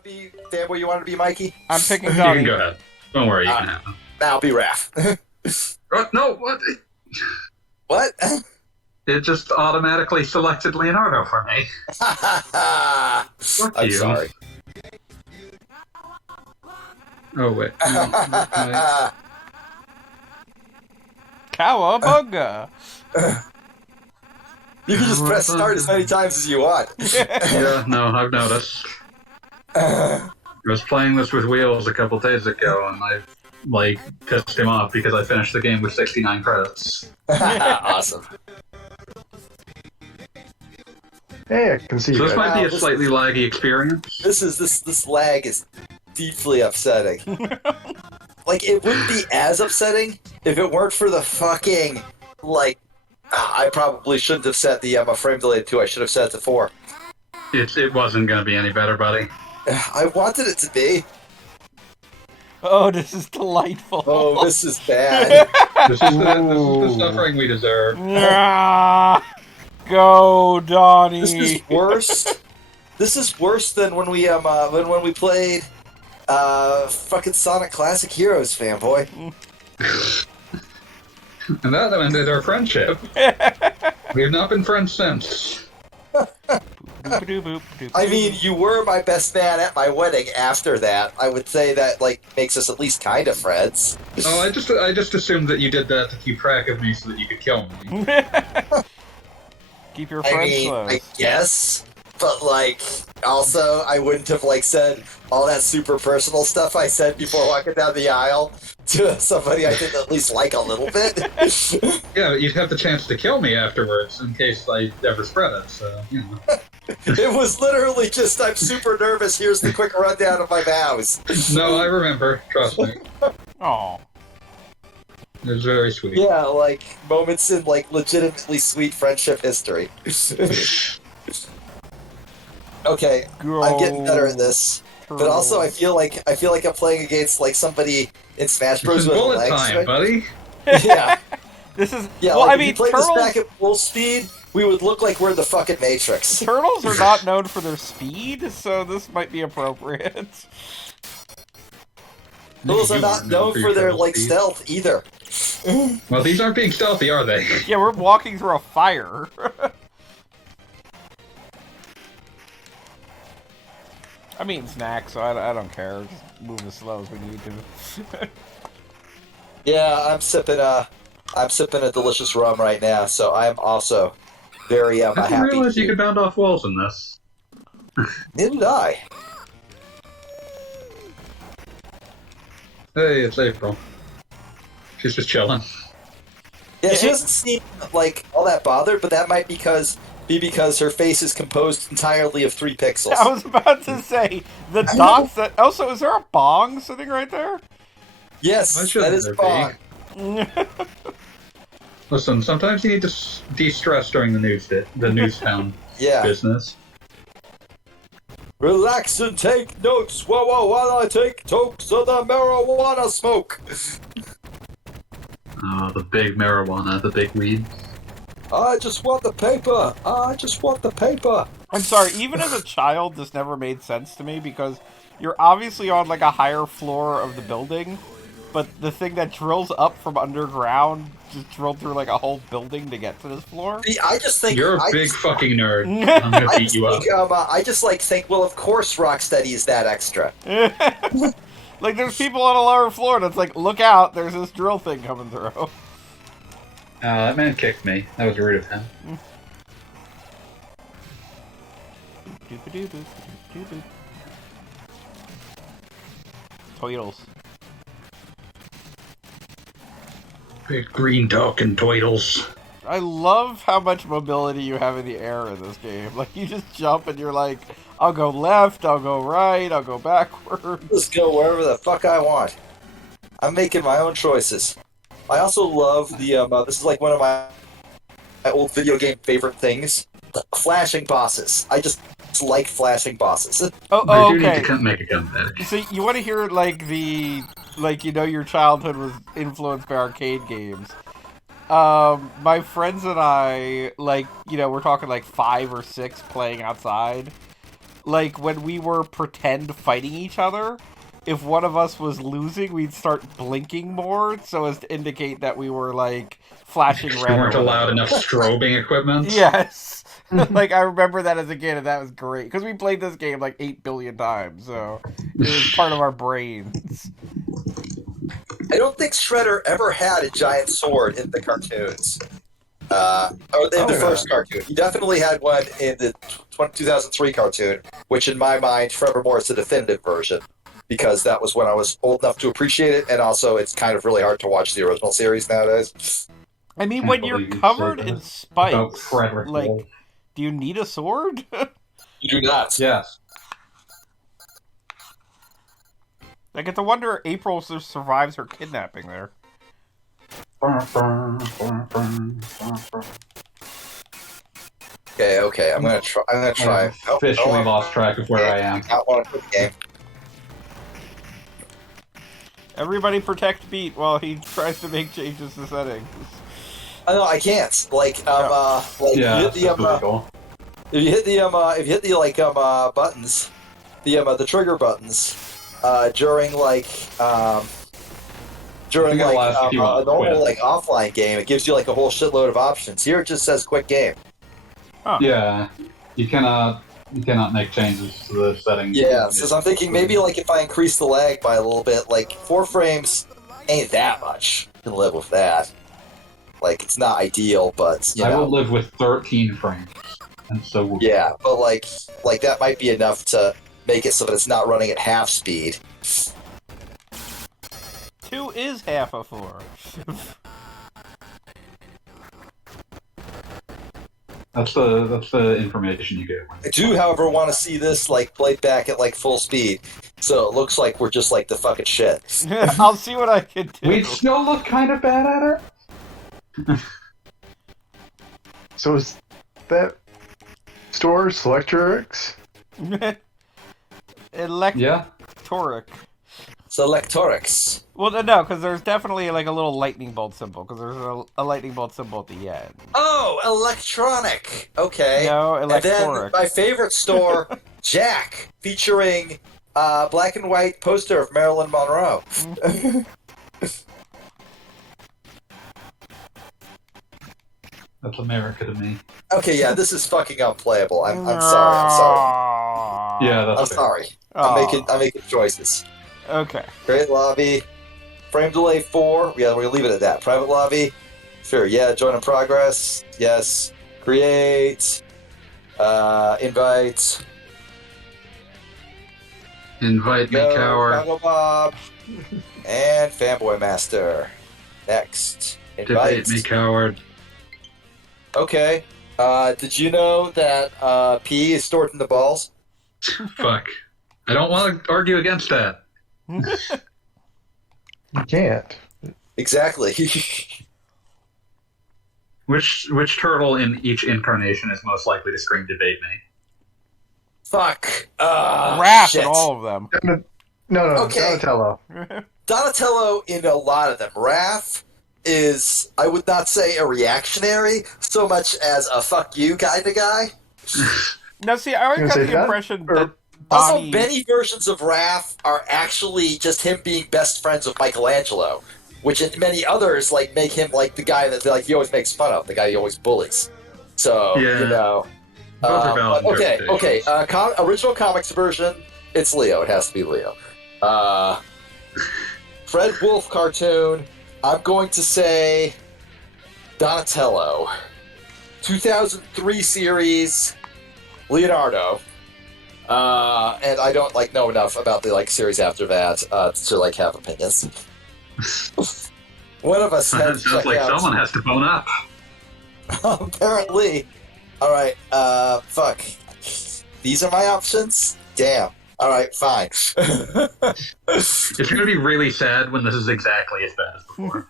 want to be Fanboy? You want to be Mikey? I'm picking You Donnie. can go ahead. Don't worry, you can have him. I'll be Raph. What? No, what? What? It just automatically selected Leonardo for me. Fuck I'm you. sorry. Oh, wait. No. Cowabunga! You can just press start as many times as you want. Yeah, no, I've noticed. I was playing this with Wheels a couple days ago, and I, pissed him off because I finished the game with 69 credits. Awesome. Hey, I can see So you this guys. might be Wow, a this- slightly laggy experience. This lag is deeply upsetting. Like, it wouldn't be as upsetting if it weren't for the fucking, I probably shouldn't have set the frame delay to 2. I should have set it to 4. It wasn't going to be any better, buddy. I wanted it to be. Oh, this is delightful. Oh, this is bad. This is the suffering we deserve. Ah, go, Donnie. This is worse. This is worse than when we when we played fucking Sonic Classic Heroes, Fanboy. And that ended our friendship. We have not been friends since. I mean, you were my best man at my wedding. After that, I would say that makes us at least kind of friends. Oh, I just assumed that you did that to keep track of me so that you could kill me. Keep your I friends mean, close. I guess, but also, I wouldn't have said all that super personal stuff I said before walking down the aisle to somebody I didn't at least like a little bit. Yeah, but you'd have the chance to kill me afterwards in case I ever spread it, so, you know. It was literally just, I'm super nervous, here's the quick rundown of my vows. No, I remember. Trust me. Oh. It was very sweet. Yeah, moments in, legitimately sweet friendship history. Okay, I'm getting better at this. But also, I feel like I'm playing against, somebody in Smash Bros. This is with bullet legs, time, right? buddy. Yeah. This is Yeah, well. I if mean, you played turtles. this back at full speed, we would look like we're in the fucking Matrix. Turtles are not known for their speed, so this might be appropriate. Those are You not are known for their, turtle speed. stealth either. Well, these aren't being stealthy, are they? Yeah, we're walking through a fire. I mean, snacks, so I don't care. Just move as slow as we need to. Yeah, I'm sipping a delicious rum right now, so I'm also very I didn't happy. realize you could bound off walls in this. Neither did I. Hey, it's April. She's just chilling. Yeah, she doesn't seem all that bothered, but that might be because her face is composed entirely of 3 pixels. I was about to say the dots that. Also, is there a bong sitting right there? Yes, Why shouldn't that is there Bong. be? Listen, sometimes you need to de-stress during the news town Yeah. business. Relax and take notes while I take tokes of the marijuana smoke. Oh, the big marijuana, the big weed. I just want the paper. I just want the paper. I'm sorry, even as a child, this never made sense to me because you're obviously on a higher floor of the building, but the thing that drills up from underground just drilled through a whole building to get to this floor. See, I just think You're a big fucking nerd. I'm gonna beat you up. I just think, well, of course Rocksteady is that extra. There's people on a lower floor that's look out, there's this drill thing coming through. That man kicked me. That was rude of him. Toidles. Big green talking toidles. I love how much mobility you have in the air in this game. You just jump and you're I'll go left, I'll go right, I'll go backwards. Just go wherever the fuck I want. I'm making my own choices. I also love the, this is one of my old video game favorite things. Flashing bosses. I just like flashing bosses. Oh, I do okay. need to make a comeback. So you want to hear your childhood was influenced by arcade games. My friends and I, we're talking 5 or 6 playing outside. like when we were pretend fighting each other, if one of us was losing, we'd start blinking more so as to indicate that we were like flashing You red. weren't allowed enough strobing equipment. Yes. Like, I remember that as a kid, and that was great. Because we played this game like 8 billion times, so it was part of our brains. I don't think Shredder ever had a giant sword in the cartoons. Or in the first cartoon. He definitely had one in the 2003 cartoon, which in my mind, forevermore, is the definitive version. Because that was when I was old enough to appreciate it, and also it's kind of really hard to watch the original series nowadays. I mean, Can't when you're believe you covered said in that. spikes, Frederick like, Wolf. do you need a sword? You do not. Yes. Like, it's a wonder April survives her kidnapping there. Okay. I'm gonna try. I've officially lost track of where I am. I want to quit the game. Everybody protect Beat while he tries to make changes to settings. No, I can't. Like, Yeah, if you hit the illegal. if you hit the buttons, the trigger buttons, during like a normal like offline game, it gives you like a whole shitload of options. Here it just says quick game. Huh. Yeah, you cannot make changes to the settings. Yeah, so I'm thinking maybe like if I increase the lag by a little bit, like 4 frames ain't that much. You can live with that. Like, it's not ideal, but you know. I will live with 13 frames, and so will Yeah, but like that might be enough to make it so that it's not running at half speed. 2 is half of 4. That's the information you get. I do, however, want to see this like played back at like full speed, so it looks like we're just like the fucking shit. I'll see what I can do. We'd still look kind of bad at it. So is that store Selectrix? Electoric. Yeah. Selectorix. Well, no, because there's definitely like a little lightning bolt symbol, because there's a lightning bolt symbol at the end. Oh, electronic. Okay. No, And then electoric. my favorite store, Jack, featuring black and white poster of Marilyn Monroe. That's America to me. Okay, yeah, this is fucking unplayable. I'm sorry. Yeah, that's I'm fair. sorry. Aw. I'm making choices. Okay. Create lobby. Frame delay 4. Yeah, we're gonna leave it at that. Private lobby. Sure. Yeah. Join in progress. Yes. Create. Invite. Invite me, Go, coward. Goggle Bob. And fanboymaster. Next. Invite. Debate me, coward. Okay. Did you know that pee is stored in the balls? Fuck. I don't want to argue against that. You can't. Exactly. Which turtle in each incarnation is most likely to scream "debate me"? Fuck. Wrath shit. in all of them. No, Okay. Donatello. Donatello in a lot of them. Wrath is, I would not say a reactionary so much as a fuck you kind of guy. Now, see, I always You got gonna the say that? impression Or- that Also, Donnie... many versions of Wrath are actually just him being best friends with Michelangelo, which in many others like make him like the guy that like he always makes fun of, the guy he always bullies. So Yeah. you know. Both are valid Okay. interpretations. Original comics version, it's Leo. It has to be Leo. Fred Wolf cartoon. I'm going to say Donatello. 2003 series, Leonardo. And I don't like know enough about the like series after that to like have opinions. One of us had to Sounds check like out. someone has to bone up. Apparently. All right. Fuck. These are my options. Damn. All right. Fine. It's going to be really sad when this is exactly as bad as before.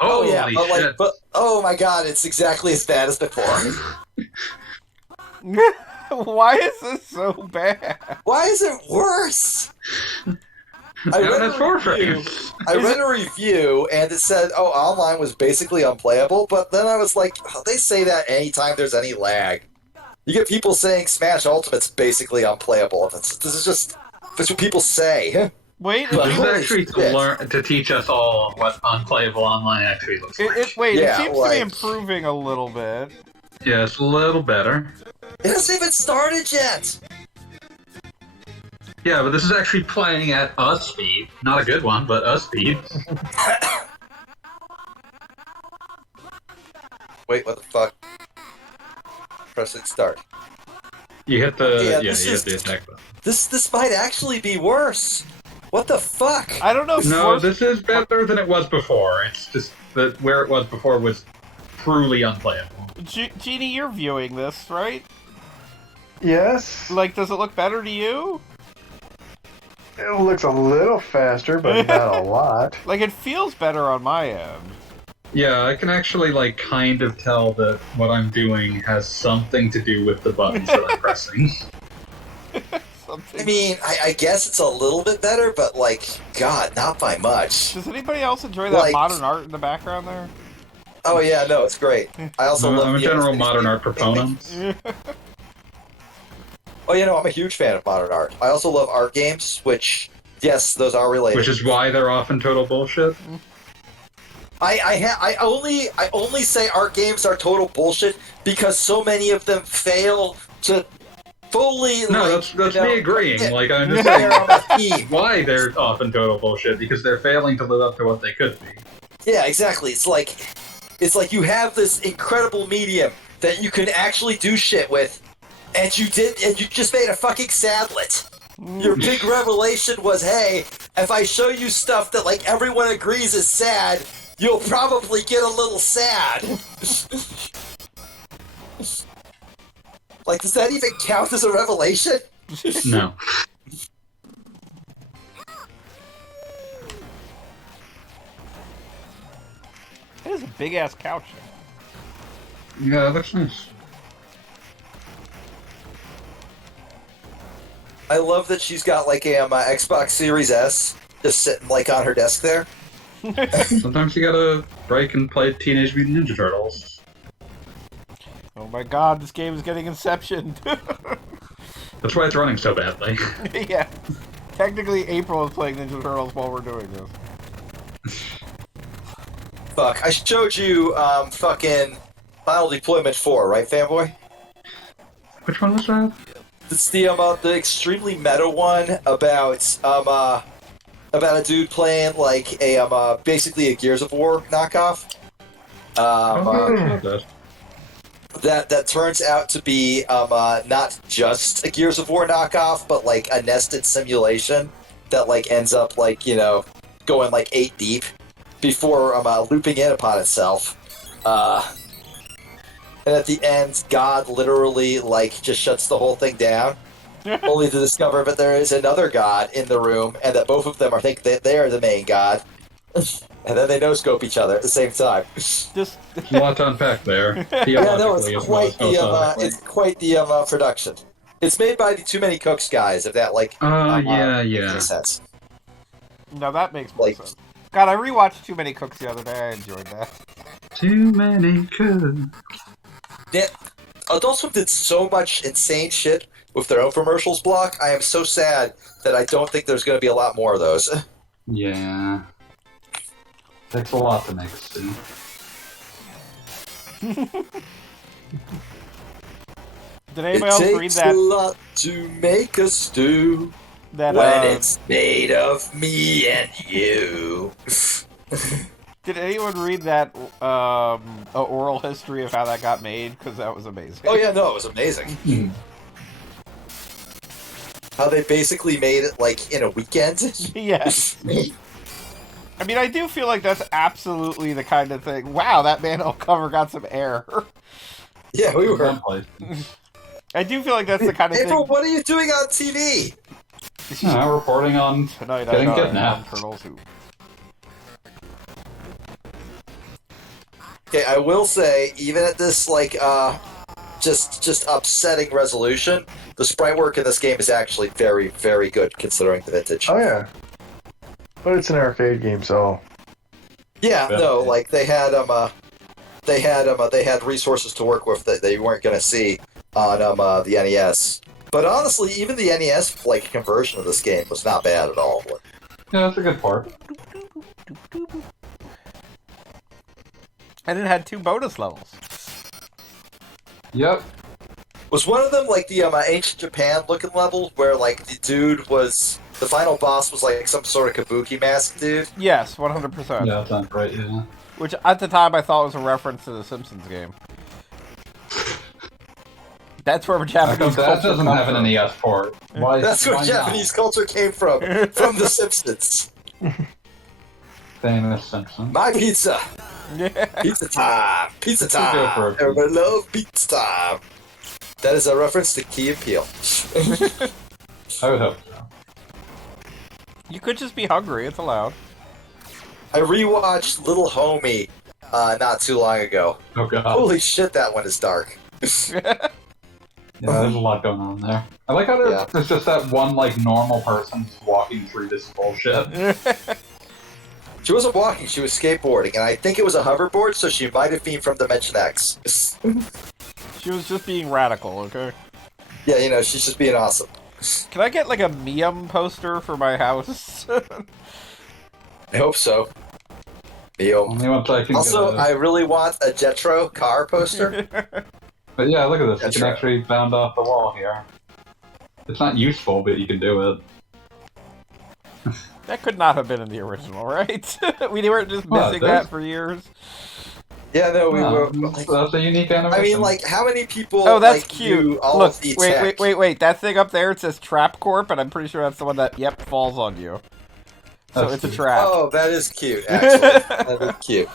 Oh yeah, Holy but shit. like, but oh my god, it's exactly as bad as before. Why is this so bad? Why is it worse? Now that's 4 frames. I read a review and it said, "Oh, online was basically unplayable." But then I was like, oh, "They say that anytime there's any lag." You get people saying Smash Ultimate's basically unplayable. This is just that's what people say. Wait, But This is holy actually shit. to teach us all what unplayable online actually looks like. it Yeah, seems to be like- improving a little bit. Yeah, it's a little better. It hasn't even started yet. Yeah, but this is actually playing at a speed. Not a good one, but a speed. Wait, what the fuck? Pressing start. You hit the Yeah, you this hit is- the attack button. This might actually be worse. What the fuck? I don't know if No, this is better than it was before. It's just that where it was before was truly unplayable. Jeannie, you're viewing this, right? Yes. Like, does it look better to you? It looks a little faster, but not a lot. Like, it feels better on my end. Yeah, I can actually like kind of tell that what I'm doing has something to do with the buttons that I'm pressing. Something. I mean, I guess it's a little bit better, but like, God, not by much. Does anybody else enjoy that Like- modern art in the background there? Oh yeah, no, it's great. I also love I'm a the general modern art proponent. Oh, you know, I'm a huge fan of modern art. I also love art games, which, yes, those are related. Which is why they're often total bullshit. I only say art games are total bullshit because so many of them fail to fully. No, like, that's you know, me agreeing. yeah, Like I'm just they're saying on a theme. why they're often total bullshit because they're failing to live up to what they could be. Yeah, exactly. It's like you have this incredible medium that you can actually do shit with, and you just made a fucking sadlet. Your big revelation was, hey, if I show you stuff that like everyone agrees is sad, you'll probably get a little sad. Like, does that even count as a revelation? No. It is a big ass couch. Yeah, that looks nice. I love that she's got like a Xbox Series S just sitting like on her desk there. Sometimes you gotta break and play Teenage Mutant Ninja Turtles. Oh my god, this game is getting Inception. That's why it's running so badly. Yeah. Technically, April is playing Ninja Turtles while we're doing this. Fuck, I showed you fucking Final Deployment 4, right, fanboy? Which one was that? It's the extremely meta one about a dude playing like a basically a Gears of War knockoff. That turns out to be not just a Gears of War knockoff, but like a nested simulation that like ends up like, you know, going like 8 deep before looping in upon itself. And at the end, God literally like just shuts the whole thing down, only to discover that there is another God in the room, and that both of them think that they are the main God, and then they no-scope each other at the same time. Just A lot to unpack there. Yeah, no, Theologically it's as well as philosophically. it's quite the production. It's made by the Too Many Cooks guys. If that like, Yeah. makes sense. no, that makes more Like- sense. God, I rewatched Too Many Cooks the other day. I enjoyed that. Too many cooks. Yeah, Adult Swim did so much insane shit with their own commercials block. I am so sad that I don't think there's going to be a lot more of those. Yeah. Takes a lot to make a stew. Did anybody else read takes that? a lot to make a stew That when it's made of me and you. did anyone read that a oral history of how that got made? Because that was amazing. Oh yeah, no, it was amazing. How they basically made it like in a weekend. Yes. I mean, I do feel like that's absolutely the kind of thing. Wow, that manhole cover got some air. Yeah, we were. Someplace. I do feel like that's the kind of April, thing. what are you doing on TV? Reporting on Tonight getting I know kidnapped. Turtles who. Okay, I will say, even at this like just upsetting resolution, the sprite work in this game is actually very, very good considering the vintage. Oh yeah. But it's an arcade game, so Yeah, Yeah. no, like they had resources to work with that they weren't going to see on the NES. But honestly, even the NES like conversion of this game was not bad at all. Yeah, that's a good part. And it had 2 bonus levels. Yep. Was one of them like the ancient Japan looking level where like the dude was the final boss was like some sort of kabuki mask dude? Yes, 100%. Yeah, that sounds right, yeah. Which at the time I thought was a reference to the Simpsons game. That's where Japanese That culture doesn't comes have an from. NES port. Why? That's where why Japanese culture came from The Simpsons. not? Famous Simpson. My pizza, Yeah. pizza time, pizza This would go time. for a Everybody love pizza time. That is a reference to Key and Peele. I would hope so. You could just be hungry, it's allowed. I rewatched Little Homie not too long ago. Oh god. Holy shit, that one is dark. Yeah, there's a lot going on there. I like how there's just that one, like, normal person just walking through this bullshit. She wasn't walking, she was skateboarding, and I think it was a hoverboard, so she might have been from Dimension X. She was just being radical, okay? Yeah, you know, she's just being awesome. Can I get like a Mium poster for my house? I hope so. Neo. Only once I can Also, get I really want a Jetro car poster. But yeah, look at this. That's You can right. actually bound off the wall here. It's not useful, but you can do it. That could not have been in the original, right? We were just Well, missing there's- that for years. Yeah, no, we Yeah, were. Like, that's a unique animation. I mean, like, how many people? Oh, that's like, cute. do all Look, of the wait, tech? wait. That thing up there, it says Trap Corp, and I'm pretty sure that's the one that, yep, falls on you. So That's it's a cute. trap. Oh, that is cute. Actually, that is cute.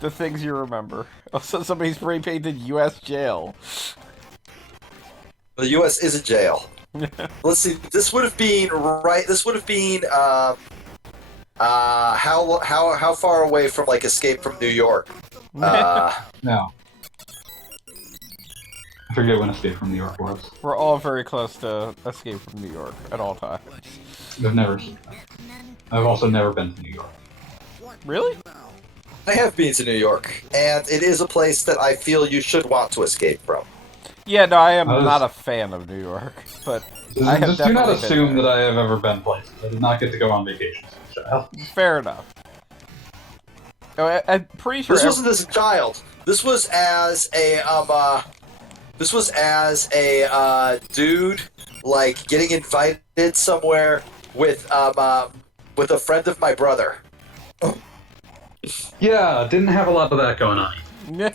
The things you remember. Also, somebody spray painted U.S. jail. The U.S. is a jail. Let's see. This would have been right. This would have been how far away from like Escape from New York? No. I forget when Escape from New York was. We're all very close to Escape from New York at all times. I've never seen that. I've also never been to New York. Really? I have been to New York, and it is a place that I feel you should want to escape from. Yeah, no, I am I was- not a fan of New York, but I have Just do not definitely been assume there. that I have ever been places. I did not get to go on vacations as a child. Fair enough. Oh, I'm pretty sure. This wasn't as a child. This was as a dude like getting invited somewhere with a friend of my brother. Yeah, didn't have a lot of that going on.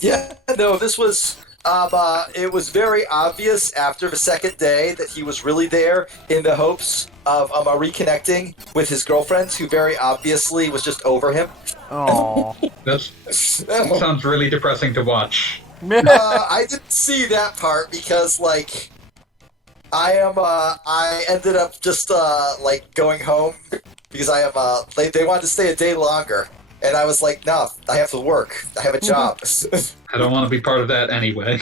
Yeah, no, this was it was very obvious after the second day that he was really there in the hopes of reconnecting with his girlfriend, who very obviously was just over him. Oh. That sounds really depressing to watch. I didn't see that part because, like, I ended up just, like, going home because I am, they wanted to stay a day longer. And I was like, no, I have to work. I have a job. I don't want to be part of that anyway.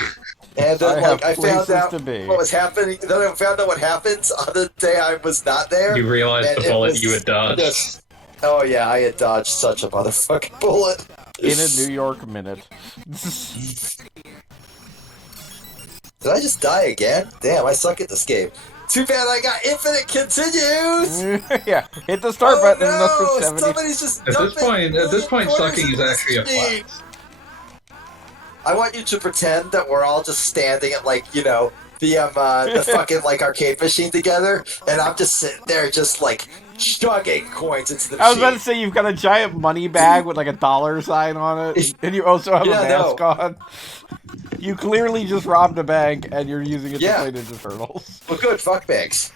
And then, I like, I have found places out to be. what was happening. Then I found out what happened on the day I was not there. You realized and the it bullet was you had dodged. just- oh, yeah, I had dodged such a motherfucking bullet. In a New York minute. Did I just die again? Damn, I suck at this game. Too bad I got infinite continues! Yeah, hit the start button and no! another 70. Somebody's just At this dumping point, quarters sucking into is the actually a screen. flex. I want you to pretend that we're all just standing at, like, you know, the fucking, like, arcade machine together, and I'm just sitting there just, like, chugging coins into the machine. I was about to say, you've got a giant money bag with like a dollar sign on it, and you also have Yeah, a mask on. You clearly just robbed a bank, and you're using it Yeah. to play Ninja Turtles. Well, good, fuck bags.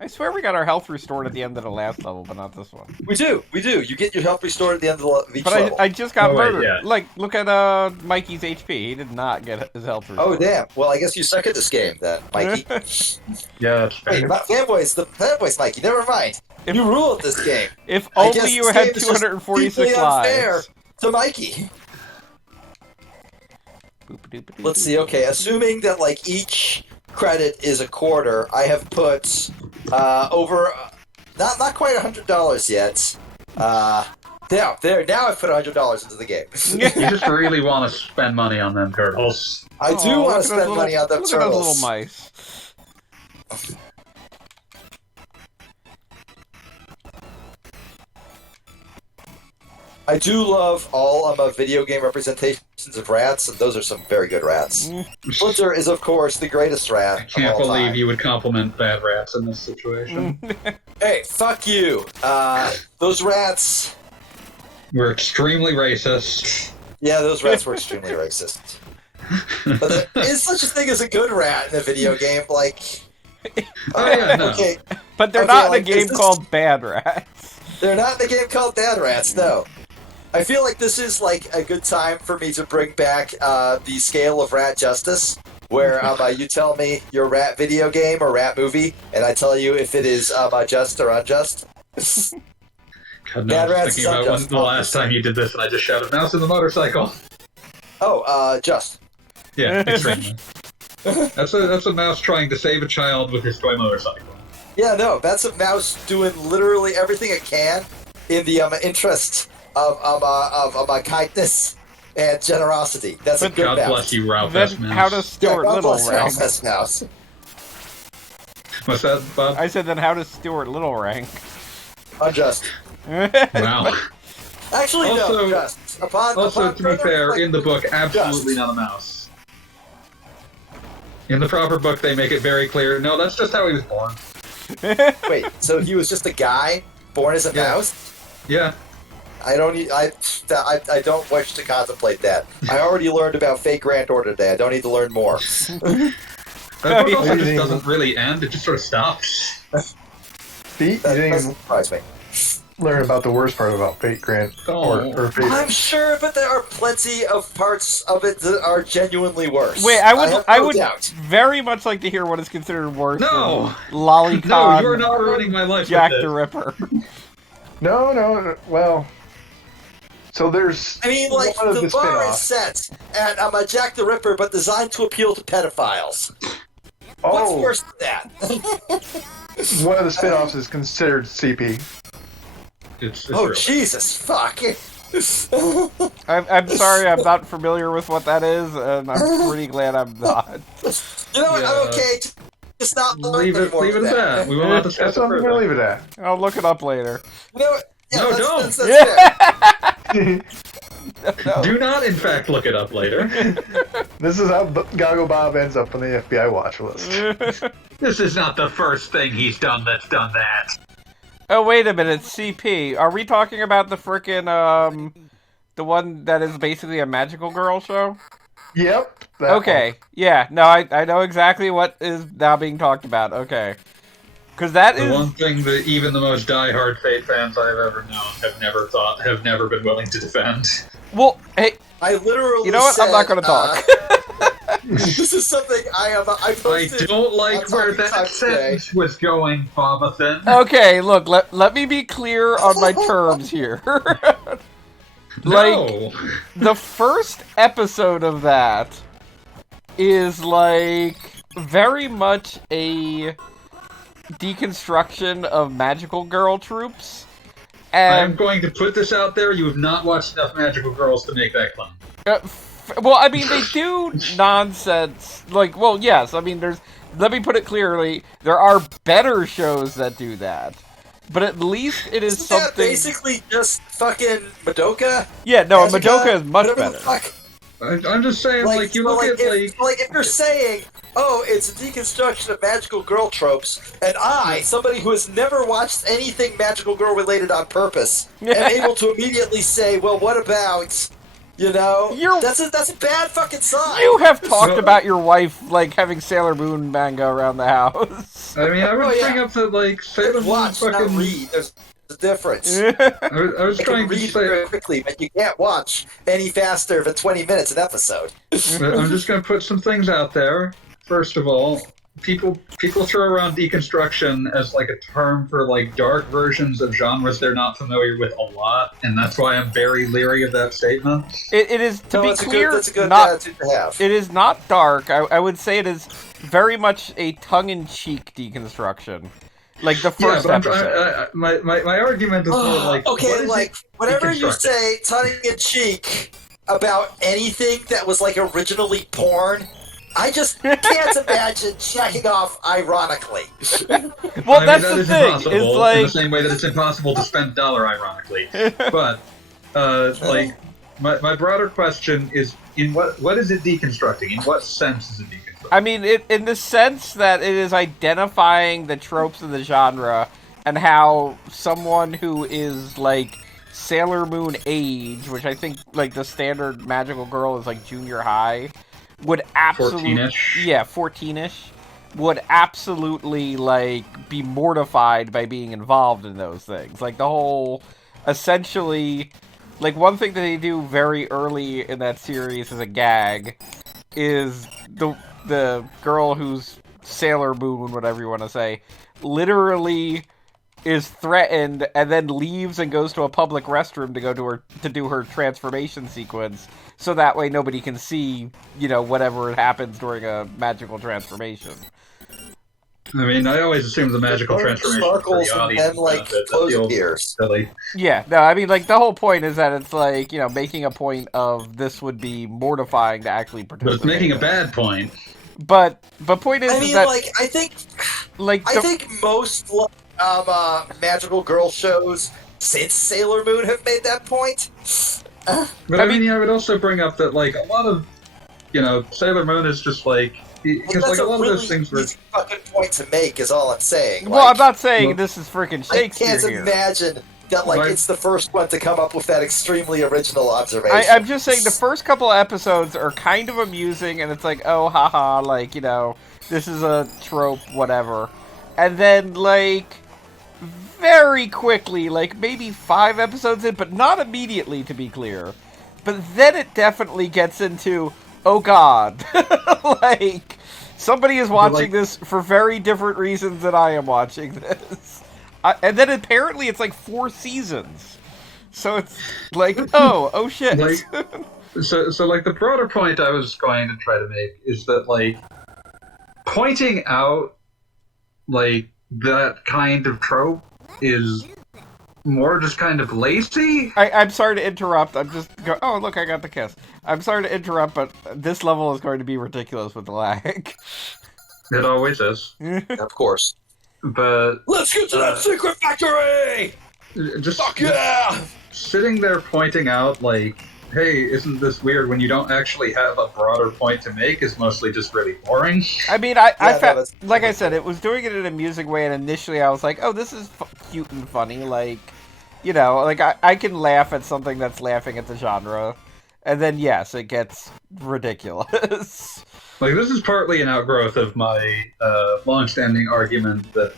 I swear we got our health restored at the end of the last level, but not this one. We do. You get your health restored at the end of each But level. I just got Oh, wait, murdered. yeah. Like, look at Mikey's HP. He did not get his health restored. Oh, damn. Well, I guess you suck at this game, then, Mikey. Yeah, that's fair. Wait, fanboys, Mikey, never mind. If- You rule at this game. If I only guess you this had game is just 246 deeply unfair lives. to Mikey. Let's see, okay, assuming that, like, each credit is a quarter, I have put over, not quite $100 yet, but Now I've put $100 into the game. You just really want to spend money on them turtles. I do want to spend money on them look at those little turtles. mice. I do love all video game representations of rats, and those are some very good rats. Splinter is, of course, the greatest rat. I can't of all believe time. you would compliment bad rats in this situation. Hey, fuck you. Those rats. We're extremely racist. Yeah, those rats were extremely racist. But there is such a thing as a good rat in a video game, like. Oh, yeah, no. Okay, But they're Okay, not in a like, game is this- called Bad Rats. they're not in a game called Bad Rats, no. I feel like this is like a good time for me to bring back the scale of rat justice, where you tell me your rat video game or rat movie, and I tell you if it is just or unjust. God, no, Bad I rats was thinking is about when unjust, the last time you did this, and I just shouted, "Mouse in the motorcycle." Oh, just. Yeah, extremely. That's a mouse trying to save a child with his toy motorcycle. Yeah, no, that's a mouse doing literally everything it can in the interest of kindness and generosity. That's a good God mouse. bless you, Ralph Then S. Mouse. how does Stuart God Little bless rank? Ralph S. Mouse. What's that, Bob? I said, then how does Stuart Little rank? Unjust. Wow. Actually, Also- no, just. Also, to be fair, like, in the book, absolutely just. not a mouse. In the proper book, they make it very clear. No, that's just how he was born. Wait, so he was just a guy born as a Yeah. mouse? Yeah. I don't wish to contemplate that. I already learned about fake Grand Order today. I don't need to learn more. That book also just doesn't really end. It just sort of stops. You That didn't doesn't even surprise me. learn about the worst part about Fate Grand or Fate. I'm sure, but there are plenty of parts of it that are genuinely worse. Wait, have I no would doubt. very much like to hear what is considered worse No! than Lolicon No, you're not ruining my life Jack with the this. Ripper. No. Well, so there's. I mean, like, one of the bar is spin-offs. set at a Jack the Ripper, but designed to appeal to pedophiles. What's Oh, worse than that? one of the spin-offs is considered CP. It's Oh, really- Jesus, fuck. I'm sorry, I'm not familiar with what that is, and I'm pretty glad I'm not. You know what? Yeah. I'm okay. Just not Leave it anymore at with that. We will not discuss That's it what I'm going to further. leave it at. I'll look it up later. You know what? Yeah, No, that's, don't. That's fair. No. Do not, in fact, look it up later. This is how Goggle Bob ends up on the FBI watch list. This is not the first thing he's done that's done that. Oh, wait a minute, CP. Are we talking about the frickin', the one that is basically a magical girl show? Yep. that Okay, yeah, no, I know exactly what is now being talked about, okay. Because that The is... one thing that even the most diehard Fate fans I've ever known have never been willing to defend. Well, hey, I literally you know what? I'm not said, gonna talk. this is something I I posted. don't like on where Talking that Time today. sentence was going, Bobathan. Okay, look, let me be clear on my terms here. Like, No! the first episode of that is, like, very much a deconstruction of magical girl troops. I'm And, going to put this out there. You have not watched enough Magical Girls to make that claim. well, I mean, they do nonsense. Like, well, yes, I mean, let me put it clearly, there are better shows that do that. But at least it is Isn't that something... basically just fucking Madoka? Yeah, no, Asuka? Madoka is much Whatever the better. fuck. I'm just saying, like, you so, look at, if you're saying, oh, it's a deconstruction of magical girl tropes, and I, somebody who has never watched anything magical girl related on purpose, am able to immediately say, well, what about, you know, that's a bad fucking sign. You have talked Well- about your wife, like, having Sailor Moon manga around the house. I mean, I would Oh, yeah. bring up that, like, Sailor Moon Watch, not fucking... read. There's a difference. I was You can trying to read say... very quickly, but you can't watch any faster than 20 minutes an episode. I'm just going to put some things out there. First of all, people throw around deconstruction as like a term for like dark versions of genres they're not familiar with a lot, and that's why I'm very leery of that statement. It is, to No, be that's clear, that's a good not, attitude to have. it is not dark. I would say it is very much a tongue-in-cheek deconstruction. Like the Yeah, first but episode. my argument is more like, what okay, is like it whenever you deconstructing? say tongue in cheek about anything that was like originally porn, I just can't imagine checking off ironically. Well, I mean, that's that the is thing. impossible, Is in the like, same way that it's impossible to spend $1, ironically. But, like, my broader question is, in what is it deconstructing? In what sense is it deconstructing? I mean, in the sense that it is identifying the tropes of the genre and how someone who is like Sailor Moon age, which I think like the standard magical girl is like junior high, would absolutely 14-ish? yeah, 14ish would absolutely like be mortified by being involved in those things. Like the whole essentially like one thing that they do very early in that series as a gag is the girl who's Sailor Moon, whatever you want to say, literally is threatened and then leaves and goes to a public restroom to do her transformation sequence, so that way nobody can see, you know, whatever happens during a magical transformation. I mean, I always assume the magical transformation for Sparkles the and audience. then like That clothes feels appears. silly. Yeah, no, I mean, like, the whole point is that it's like, you know, making a point of this would be mortifying to actually But participate. it's making a in. bad point. But point is, I is mean, that like I think like most magical girl shows since Sailor Moon have made that point. But I mean, I would also bring up that, like, a lot of, Sailor Moon is just like, because like That's a lot really of those things were. easy fucking point to make. Is all I'm saying. well, I'm Like, not saying well, this is freaking I Shakespeare can't here. imagine that like Right. it's the first one to come up with that extremely original observation. I'm just saying the first couple episodes are kind of amusing, and it's like, oh, haha, like, you know, this is a trope, whatever. And then, like, very quickly, like, maybe 5 episodes in, but not immediately, to be clear. But then it definitely gets into, oh god, like, somebody is watching like- this for very different reasons than I am watching this. And then apparently it's like 4 seasons. So it's like, oh shit. Like, so like the broader point I was going to try to make is that, like, pointing out like that kind of trope is more just kind of lazy. I'm sorry to interrupt. I'm just oh, look, I got the kiss. I'm sorry to interrupt, but this level is going to be ridiculous with the lag. It always is. of course. But Let's get to that secret factory. just Fuck yeah! sitting there pointing out, like, hey, isn't this weird, when you don't actually have a broader point to make, is mostly just really boring. I mean, I Yeah, found, no, like I said, it was doing it in an amusing way, and initially I was like, oh, this is cute and funny, like, you know, like, I can laugh at something that's laughing at the genre, and then, yes, it gets ridiculous. Like, this is partly an outgrowth of my long-standing argument that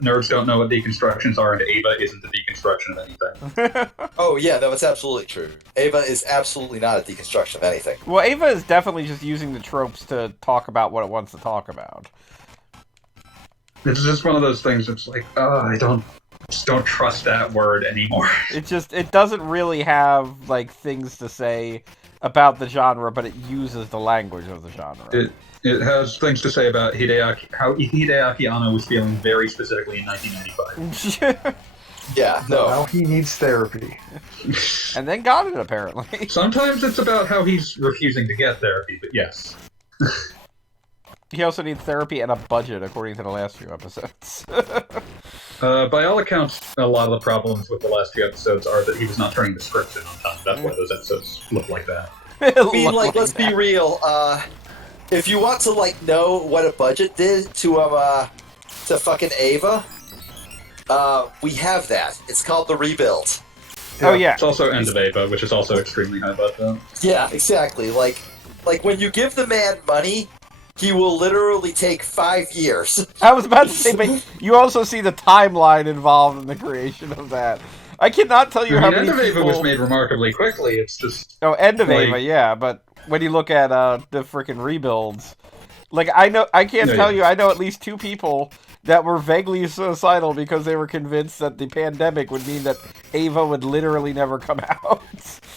nerds don't know what deconstructions are, and Ava isn't a deconstruction of anything. Oh yeah, no, it's absolutely true. Ava is absolutely not a deconstruction of anything. Well, Ava is definitely just using the tropes to talk about what it wants to talk about. It's just one of those things that's like, oh, I just don't trust that word anymore. It doesn't really have, like, things to say about the genre, but it uses the language of the genre. It has things to say about how Hideaki Anno was feeling very specifically in 1995. Yeah, no. Now he needs therapy. And then got it, apparently. Sometimes it's about how he's refusing to get therapy, but yes. He also needs therapy and a budget, according to the last few episodes. By all accounts, a lot of the problems with the last few episodes are that he was not turning the script in on time. That's why those episodes look like that. I mean, like, let's be real. If you want to like know what a budget did to fucking Ava, we have that. It's called the rebuild. Oh, yeah. It's also End of Ava, which is also extremely high budget. Yeah, exactly. Like when you give the man money, he will literally take 5 years. I was about to say, but you also see the timeline involved in the creation of that. I cannot tell you I how mean, many End of people... Ava was made remarkably quickly. It's just Oh, End of like- Ava, yeah, but when you look at the freaking rebuilds, like, I can't Yeah, tell yeah. you, I know at least 2 people that were vaguely suicidal because they were convinced that the pandemic would mean that Ava would literally never come out.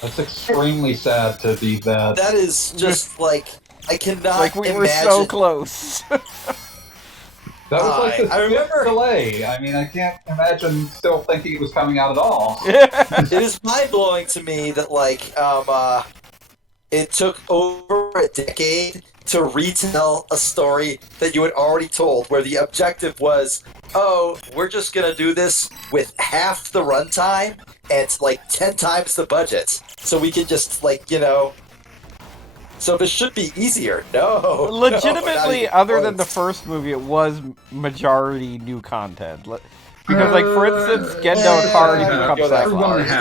that's extremely sad to be that. That is just like I cannot Like, we imagine. were so close. That was like the I remember delay. I mean, I can't imagine still thinking it was coming out at all. it is mind blowing to me that it took over a decade to retell a story that you had already told, where the objective was, oh, we're just gonna do this with half the runtime and like 10 times the budget, so we can just so this should be easier. No, Legitimately, no, other than the first movie, it was majority new content. Because, like, for instance, Gendo Akari yeah, becomes go that that far. far.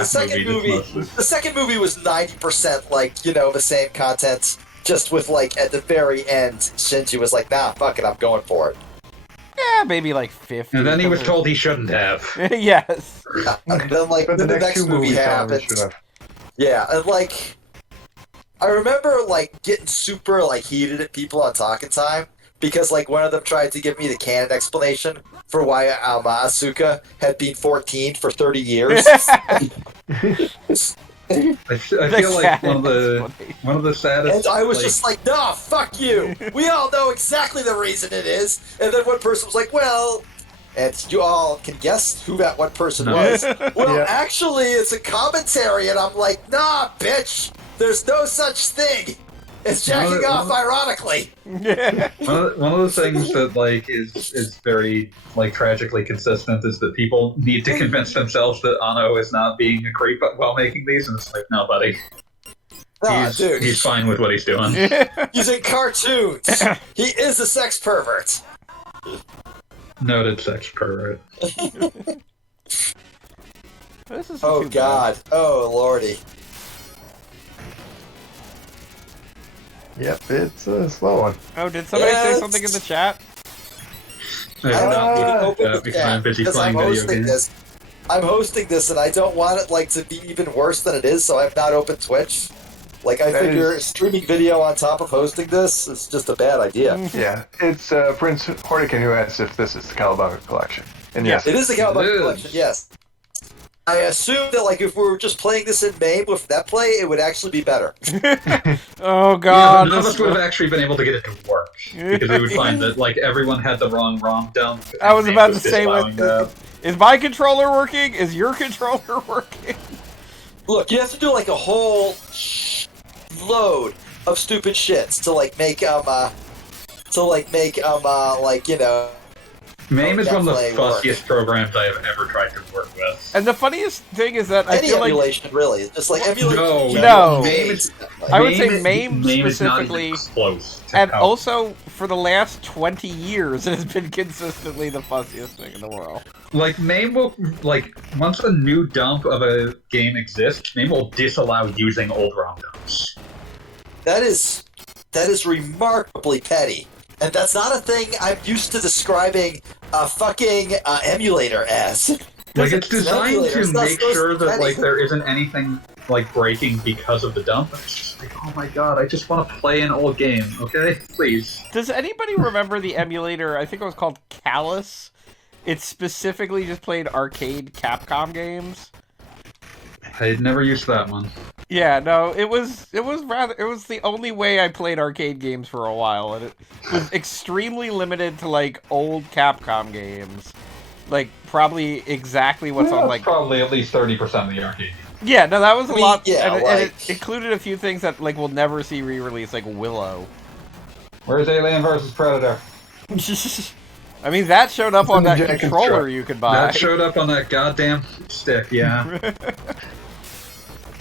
The second movie was 90% like the same content, just with like at the very end, Shinji was like, nah, fuck it, I'm going for it. Yeah, maybe like 50. And then he was told he shouldn't have. Yes. And then like But the the next next two movie movies happened. should have. Yeah, and like I remember like getting super like heated at people on Talking Time because like one of them tried to give me the canon explanation for why Asuka had been 14 for 30 years. I feel like one of the saddest. And I was just like, nah, fuck you. We all know exactly the reason it is. And then one person was like, well, and you all can guess who that one person was. Well, Yeah. actually, it's a commentary, and I'm like, nah, bitch. There's no such thing. It's jacking off ironically. One of the things that like is very like tragically consistent is that people need to convince themselves that Anno is not being a creep while making these, and it's like, no, buddy, Nah, dude. he's fine with what he's doing. He's in cartoons. He is a sex pervert. Noted sex pervert. This isn't Oh, too God. Oh, lordy. Yep, it's a slow one. bad. Oh, did somebody Yeah, say it's- something in the chat? I have not even looked opened at the because chat I'm busy because playing I'm video hosting games. this. I'm hosting this, and I don't want it like to be even worse than it is, so I've not opened Twitch. Like, I That figure is- streaming video on top of hosting this is just a bad idea. Yeah, it's Prince Hornikin who asks if this is the Cowabunga collection. And yes, It is the Cowboy It is. Collection, yes. I assume that, like, if we were just playing this in MAME with that play, it would actually be better. Oh Yeah, god. none of this us would have actually been able to get it to work because we would find that like everyone had the wrong ROM dump. I was and about it to was say, disallowing that. is my controller working? Is your controller working? Look, you have to do, like, a whole load of stupid shits to, like, make, MAME is one of the definitely work. fussiest programs I have ever tried to work with. And the funniest thing is that I any feel like emulation, really. It's just like emulation. No. MAME is, I would say MAME is not specifically, even close to and how- also for the last 20 years, it has been consistently the fussiest thing in the world. like MAME will like once a new dump of a game exists, MAME will disallow using old ROM dumps. That is remarkably petty. And that's not a thing I'm used to describing a fucking emulator as. Like it's It's an designed emulator, to it's not make supposed sure to be that petty. like there isn't anything like breaking because of the dump. It's just like, oh my god, I just want to play an old game, okay? Please. Does anybody remember the emulator? I think it was called Callus. It specifically just played arcade Capcom games. I'd never used that one. Yeah, no, it was the only way I played arcade games for a while, and it was extremely limited to like old Capcom games. Like probably exactly what's on like probably at least 30% of the arcade. Yeah, no, that was a I mean, lot yeah, and like- it included a few things that like we'll never see re-released, like Willow. Where's Alien vs Predator? I mean, that showed up on that Jack and controller Struck. you could buy. That showed up on that goddamn stick, yeah.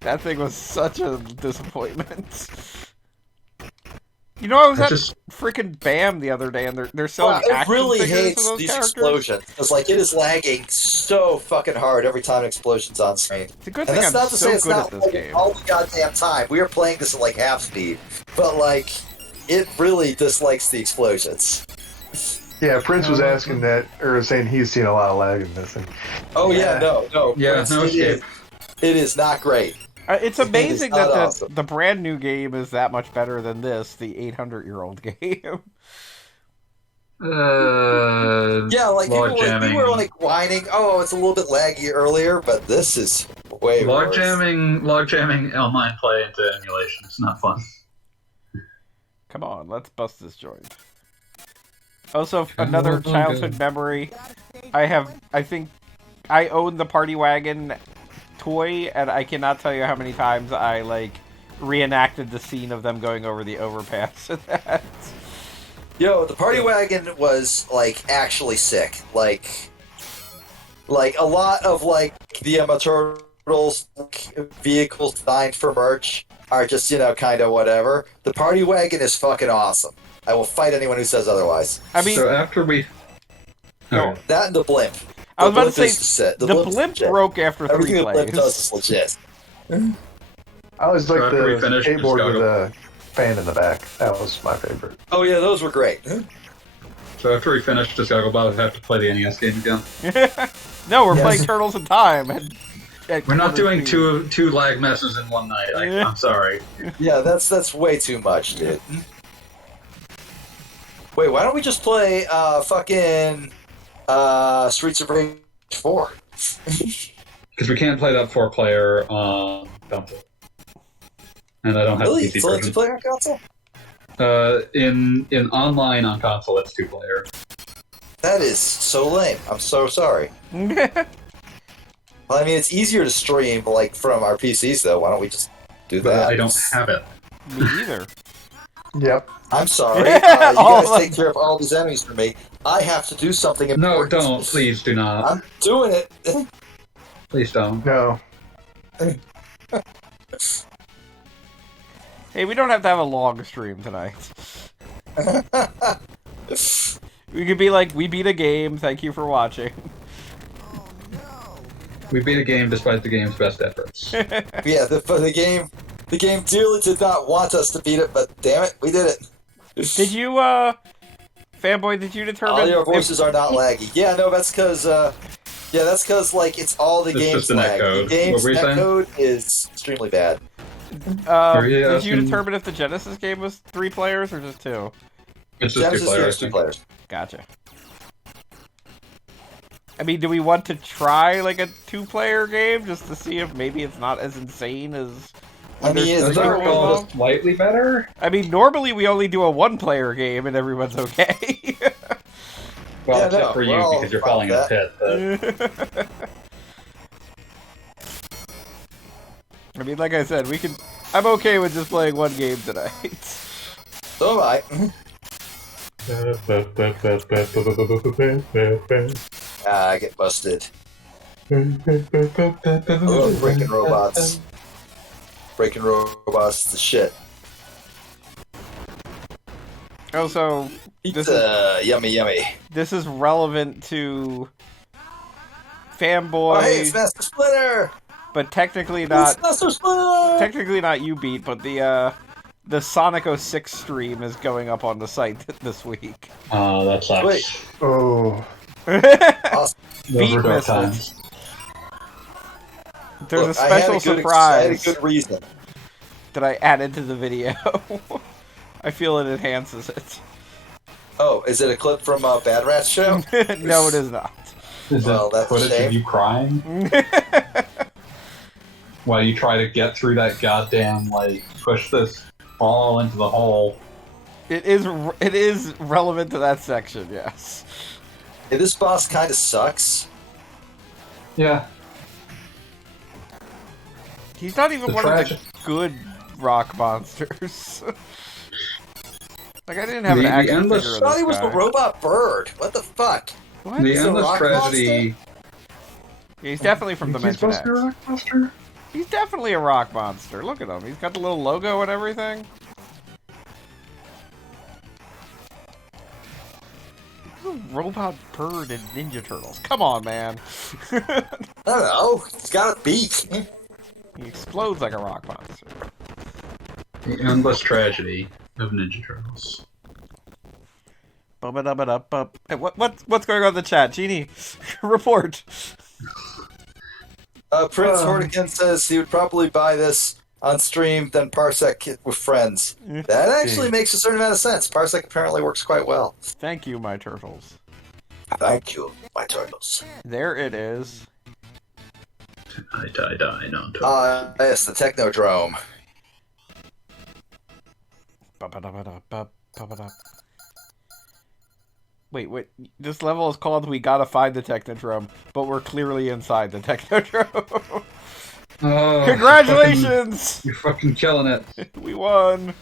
That thing was such a disappointment. You know, I was I at just- freaking BAM the other day, and they're selling It action really figures hates of those these characters. explosions. Because, like, it is lagging so fucking hard every time an explosion's on screen. It's a good And thing that's I'm not to say so it's good at not this like game. all the goddamn time. We are playing this at, like, half speed. But, like, it really dislikes the explosions. yeah, Prince was asking that, or saying he's seen a lot of lag in this. And Oh, yeah, no. Yeah, It's- no escape. it is not great. It's amazing not that awesome. the brand new game is that much better than this, the 800-year-old game. Yeah, like, log people were, like, whining, oh, it's a little bit laggy earlier, but this is way log worse. jamming online play into emulation. It's not fun. Come on, let's bust this joint. Also, another childhood memory. I think I own the Party Wagon toy, and I cannot tell you how many times I, like, reenacted the scene of them going over the overpass with that. Yo, the Party Wagon was, like, actually sick. Like a lot of, like, the Turtles vehicles designed for merch are just, kind of whatever. The Party Wagon is fucking awesome. I will fight anyone who says otherwise. I mean, So after we... No. That and the blimp. I was about to blimp say, is the blimp's blimp legit. broke after 3 Everything the blimp plays. does is legit. I always So like after we the finish, skateboard just with Goggle. a fan in the back. That was my favorite. Oh yeah, those were great. So after we finish this Goggle, I'll have to play the NES game again. No, we're Yes. playing Turtles in Time. We're not doing two lag messes in one night. I'm sorry. Yeah, that's way too much, dude. Wait, why don't we just play fucking Streets of Rage 4? Because we can't play that 4-player on console. And I don't have Really? the PC It's only version. 2-player on console? In online on console, it's 2-player. That is so lame. I'm so sorry. Well, I mean, it's easier to stream, like, from our PCs, though. Why don't we just do But that? I don't have it. Me either. Yep. I'm sorry. You All guys of take care of all these enemies for me. I have to do something No, important. don't. Please do not. I'm doing it. Please don't. No. Hey, we don't have to have a long stream tonight. We could be like, we beat a game, thank you for watching. We beat a game despite the game's best efforts. Yeah, the game dearly did not want us to beat it, but damn it, we did it. Did you, Fanboy, did you determine... All your if- voices are not laggy. Yeah, no, that's because, like, it's all the It's game's just the lag. netcode. The What game's were you saying? netcode is extremely bad. Are you did you asking- determine if the Genesis game was 3 players or just 2? It's just Genesis 2-player. I is 2 think. players. Gotcha. I mean, do we want to try, like, a 2-player game just to see if maybe it's not as insane as... I mean, As I recall, it's slightly better. I mean, normally we only do a 1-player game and everyone's okay. Well, Yeah, except no, for we're you all because you're fine falling in with a pit. But I mean, like I said, we can... I'm okay with just playing one game tonight. So am I. I get busted. I love breaking robots. Breaking robots is the shit. Also, Pizza, yummy, yummy. this is relevant to Oh, hey, it's Fanboy, Master Splinter! but technically It's not... Master Splinter! Technically not you beat, but the Sonic 06 stream is going up on the site this week. oh, that sucks. Wait. Oh. Awesome. Those Beat were dark missed it. times. There's Look, a I had special a good surprise I had a good reason. that I added to the video. I feel it enhances it. Oh, is it a clip from Bad Rat's show? No, it is not. Is Well, it that's a footage shame. of you crying while you try to get through that goddamn, like, push this ball into the hole? It is relevant to that section, yes. Hey, this boss kind of sucks. Yeah. He's not even The one tragic- of the good rock monsters. Like, I didn't have The an action endless- figure I of thought this he was guy. the robot bird. What the fuck? What? The He's a endless rock tragedy. Yeah, he's definitely from Is he Dimension supposed X. to be a rockbuster? He's definitely a rock monster. Look at him. He's got the little logo and everything. He's a robot bird in Ninja Turtles. Come on, man. I don't know. He's got a beak. He explodes like a rock monster. The endless tragedy of Ninja Turtles. Ba-ba-da-ba-da-ba. Hey, what's going on in the chat? Genie, report. Prince Hortigan says he would probably buy this on stream, then Parsec it with friends. That actually makes a certain amount of sense. Parsec apparently works quite well. Thank you, my turtles. Thank you, my turtles. There it is. Die, no turtles. Yes, the Technodrome. Ba-ba-da-ba-da-ba, ba-ba-da. Wait. This level is called We Gotta Find the Technodrome, but we're clearly inside the Technodrome. Oh, Congratulations! You're fucking killing it. We won!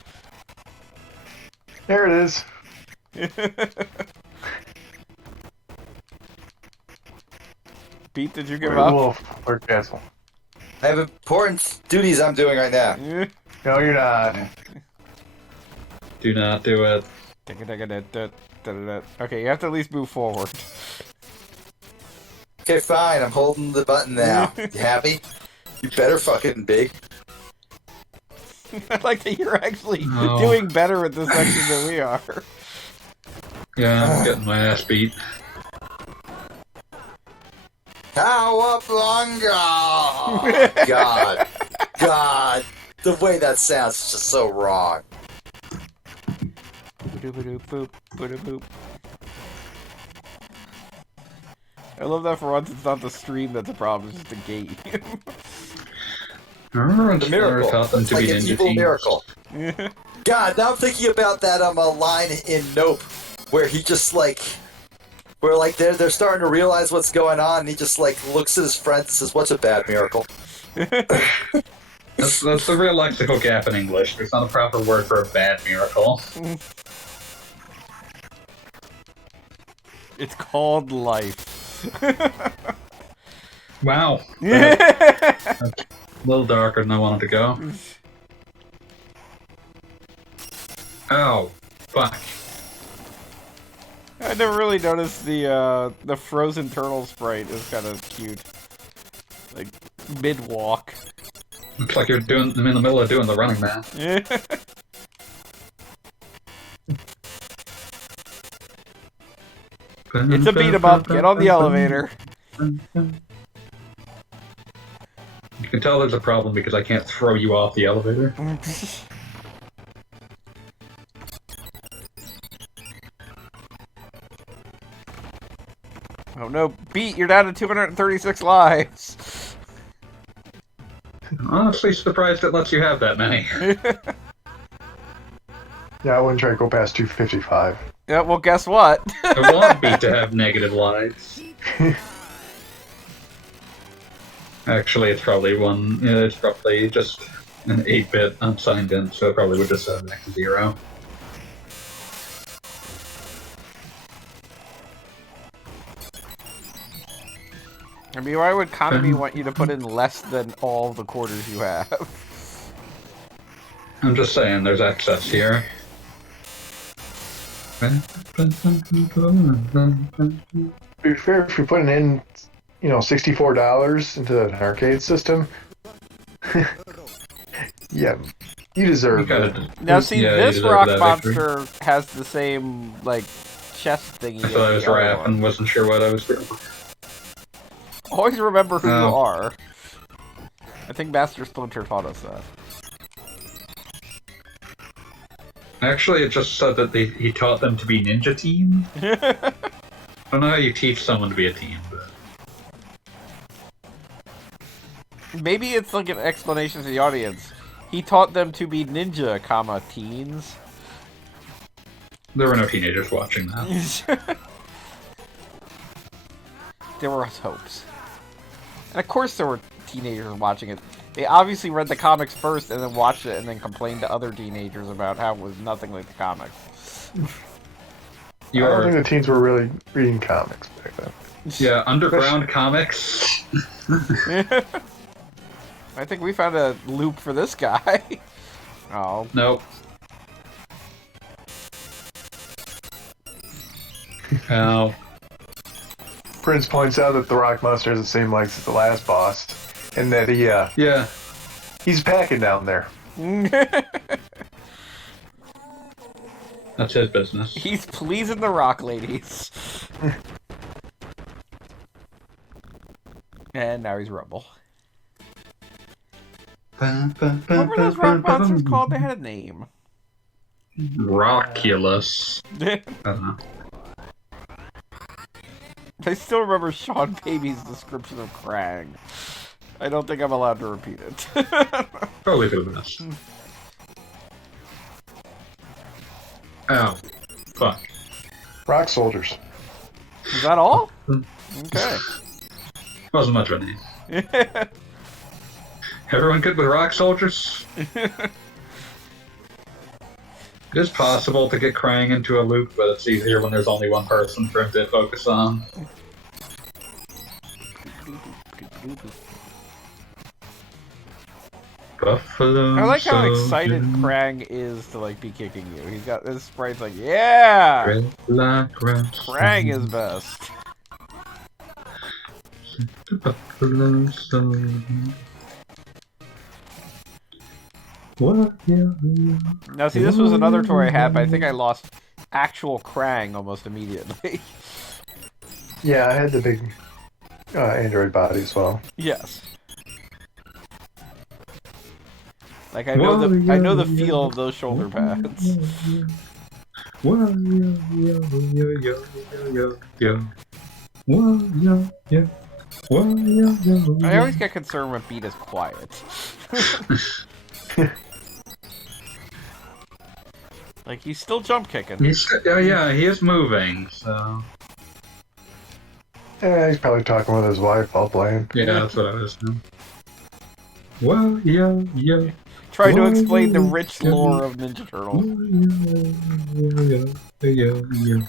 There it is. Pete, did you give Red up? Wolf or Castle. I have important duties I'm doing right now. No, you're not. Do not do it. Okay, you have to at least move forward. Okay, fine. I'm holding the button now. You happy? You better fucking be. I like that you're actually Oh. doing better at this section than we are. Yeah, I'm getting my ass beat. Cowabunga! God. The way that sounds is just so wrong. I love that for once it's not the stream that's a problem, it's just the game. Remember The miracle. taught them It's to like be an ninja evil teams? miracle. God, now I'm thinking about that line in Nope, where he just where they're starting to realize what's going on, and he just looks at his friends and says, "What's a bad miracle?" That's the real lexical gap in English. There's not a proper word for a bad miracle. It's called life. Wow. That's a little darker than I wanted to go. Oh, fuck. I never really noticed the frozen turtle sprite is kind of cute. Like, mid-walk. Looks like you're in the middle of doing the running man. It's a beat 'em up, get on the elevator. You can tell there's a problem because I can't throw you off the elevator. Oh no, Beat, you're down to 236 lives. Honestly surprised it lets you have that many. Yeah, I wouldn't try to go past 255. Yeah, well, guess what? I want Beat to have negative lives. Actually, it's probably it's probably just an 8-bit unsigned in, so it probably would just set back to 0. I mean, why would Konami want you to put in less than all the quarters you have? I'm just saying, there's excess here. To be fair, if you're putting in, $64 into an arcade system, yeah, you deserve it. Now, see, Yeah, this you deserve rock that monster has the same, chest thingy. I thought I as was the other rapping, one. wasn't sure what I was doing. Always remember who you Oh. are. I think Master Splinter taught us that. Actually, it just said that he taught them to be ninja team. I don't know how you teach someone to be a team, but... Maybe it's like an explanation to the audience. He taught them to be ninja, teens. There were no teenagers watching that. There were hopes. And of course there were teenagers watching it. They obviously read the comics first and then watched it and then complained to other teenagers about how it was nothing like the comics. You I don't are, think the teens were really reading comics back then. yeah, underground comics. I think we found a loop for this guy. Oh. Nope. Oh. Prince points out that the rock monster has the same legs as the last boss, and that Yeah. he's packing down there. That's his business. He's pleasing the rock ladies. And now he's Rumble. What were those rock monsters called? They had a name. Rockulus. I don't know. I still remember Sean Baby's description of Krang. I don't think I'm allowed to repeat it. Probably do this. Oh. Fuck. Rock soldiers. Is that all? Okay. Wasn't much of a name. Everyone good with rock soldiers? It is possible to get Krang into a loop, but it's easier when there's only one person for him to focus on. Buffalo I like how excited Krang is to like be kicking you. He's got this sprite's like, yeah, Krang is best. Buffalo soldier. Now, see, this was another toy I had, but I think I lost actual Krang almost immediately. Yeah, I had the big Android body as well. Yes. Like I know the feel of those shoulder pads. I always get concerned when Beat is quiet. Like he's still jump kicking. Yeah, he is moving, so. Yeah, he's probably talking with his wife while playing. Yeah, that's what I was doing. Well, yeah. Trying to explain the rich lore of Ninja Turtles. Yeah.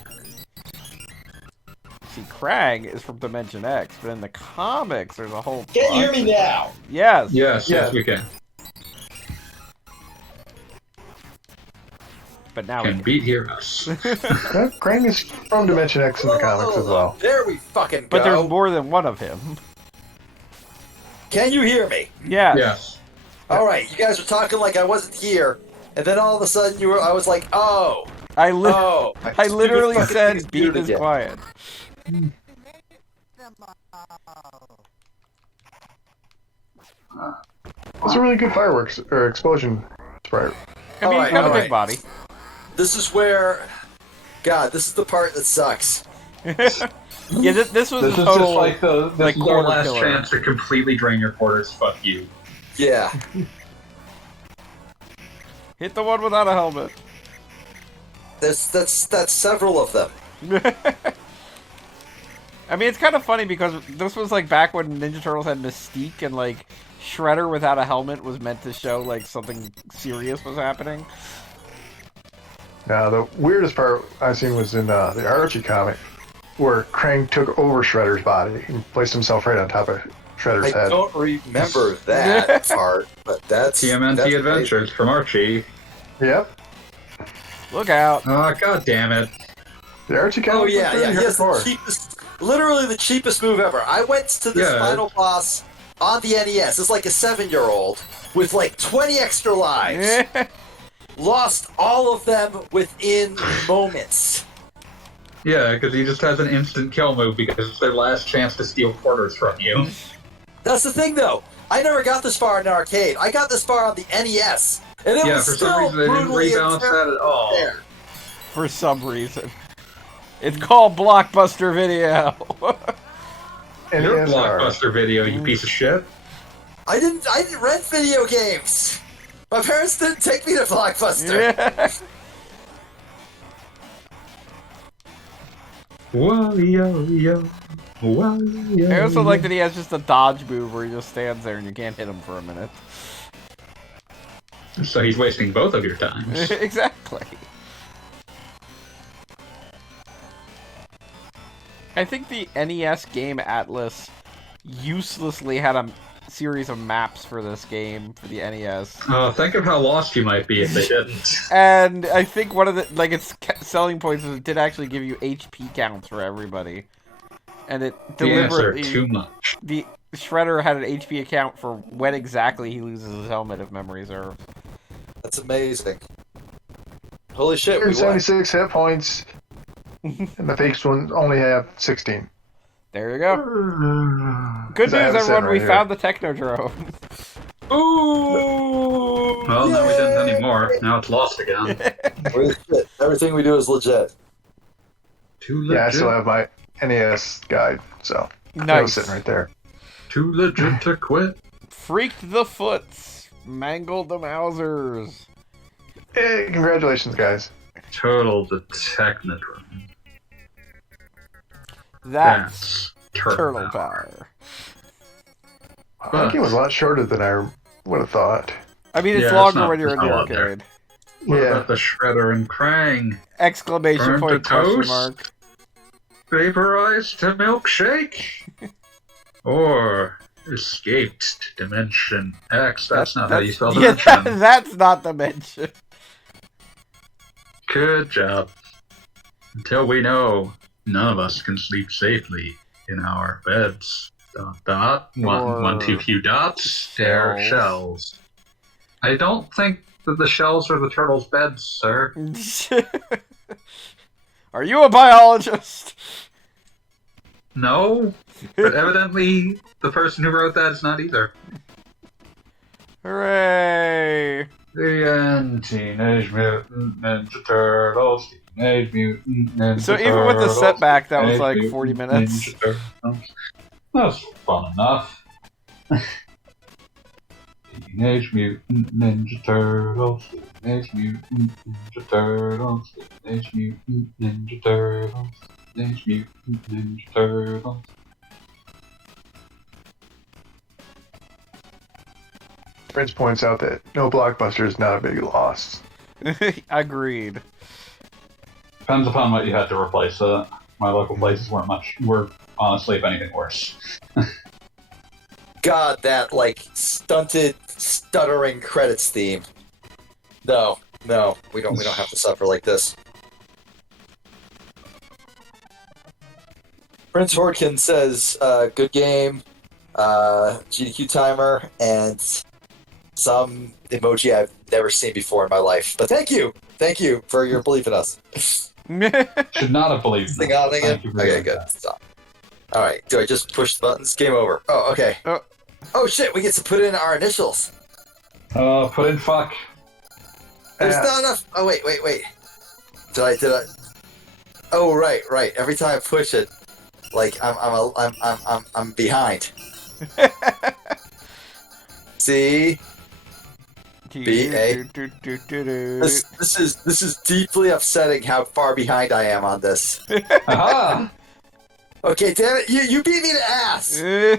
See, Krang is from Dimension X, but in the comics, there's a whole. Can you hear me now? Yes. Yes, we can. But now Can we Beat hear us? Krang is from Dimension X in the comics as well. There we fucking go. But there's more than one of him. Can you hear me? Yes. Yes. All right, you guys were talking like I wasn't here, and then all of a sudden I was like, oh. I Stupid literally fucking said thing's Beat muted is again. quiet. It's a really good fireworks or explosion sprite. I mean, he's got a Alright. big body. This is where, God, this is the part that sucks. Yeah, this was This the is total. just like this like, is our quarter last killer. chance to completely drain your quarters. Fuck you. Yeah. Hit the one without a helmet. That's several of them. I mean, it's kind of funny because this was like back when Ninja Turtles had Mystique, and like Shredder without a helmet was meant to show like something serious was happening. Now, the weirdest part I've seen was in the Archie comic, where Krang took over Shredder's body and placed himself right on top of Shredder's I head. don't remember that part, but that's TMNT that's Adventures from Archie. Yep. Look out! Oh, god damn it. The Archie Oh comic yeah, was yeah. pretty He has the hardcore. cheapest, literally the cheapest move ever. I went to this Yeah. final boss on the NES. It's like a 7-year-old with like 20 extra lives. Lost all of them within moments. Yeah, because he just has an instant kill move because it's their last chance to steal quarters from you. That's the thing, though. I never got this far in an arcade. I got this far on the NES, and it Yeah, was for still some reason they didn't brutally rebalance that at all. there. For some reason, it's called Blockbuster Video. And Your NES Blockbuster video, you piece of shit. I didn't rent video games. My parents didn't take me to Blockbuster. Yeah. Whoa, yo. Whoa, yo. I also like that he has just a dodge move where he just stands there and you can't hit him for a minute. So he's wasting both of your times. Exactly. I think the NES game Atlas uselessly had a series of maps for this game for the NES. Oh, think of how lost you might be if they didn't. And I think one of the its selling points is it did actually give you HP counts for everybody. And it The answer, deliberately too much. the Shredder had an HP account for when exactly he loses his helmet, if memory serves. That's amazing. Holy shit, we won. 76 hit points, and the fakes one only have 16. There you go. Good I news, have a set everyone. right We here. found the Technodrome. Ooh! Well, no, we didn't Yay! anymore. Now it's lost again. We're legit. Everything we do is legit. Too Yeah, I legit. still have my NES guide, so that was Nice. sitting right there. Too legit to quit. Freaked the foots. Mangled the Mousers. Hey, congratulations, guys. Total the Technodrome. That's turtle turtle power. power. I think it was a lot shorter than I would have thought. I mean, it's Yeah, longer it's when you're in not the a lot there. arcade. What Yeah. about the Shredder and Krang? Exclamation Burnt point, to question toast? mark. Vaporized to milkshake? Or escaped to Dimension X? That's not how you spell yeah, dimension. that's not the mention. Good job. Until we know, none of us can sleep safely in our beds. Dot dot. One, two, Q dots. They're shells. I don't think that the shells are the turtles' beds, sir. Are you a biologist? No, but evidently the person who wrote that is not either. Hooray! The end. Teenage Mutant Ninja Turtles. Teenage Mutant Ninja Turtles. So even with the setback, that was Teenage like Mutant 40 minutes. Ninja Turtles. That was fun enough. Teenage Mutant Ninja Turtles. Teenage Mutant Ninja Turtles. Teenage Mutant Ninja Turtles. Teenage Mutant Ninja Turtles. Prince points out that no blockbuster is not a big loss. Agreed. Depends upon what you had to replace it. My local places were honestly, if anything, worse. God, that like stunted, stuttering credits theme. No, we don't have to suffer like this. Prince Horkin says, "Good game, GDQ timer, and some emoji I've never seen before in my life." But thank you for your belief in us. Should not have believed Thing that. on again. Thank you for Okay, doing good. that. Stop. All right, do I just push the buttons? Game over. Oh, okay. Oh shit, we get to put in our initials. Put in fuck. There's not enough. Oh wait. Did I? Oh right. Every time I push it, like I'm behind. C B A. This is deeply upsetting how far behind I am on this. Aha! Okay, damn it, you beat me to ass. You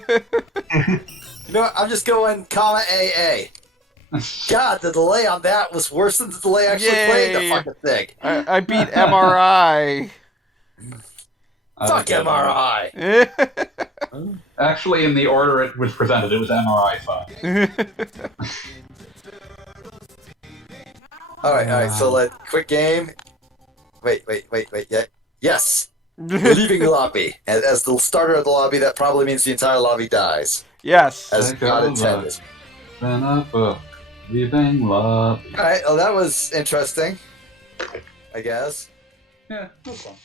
know what? I'm just going comma AA. God, the delay on that was worse than the delay actually playing the fucking thing. I beat MRI. Fuck MRI. Actually, in the order it was presented, it was MRI fuck. All right. So quick game. Wait. Yeah. Yes. We're leaving the lobby. And as the starter of the lobby, that probably means the entire lobby dies. Yes. As God intended. Then a book, leaving love. Alright, well that was interesting. I guess. Yeah, that's fun.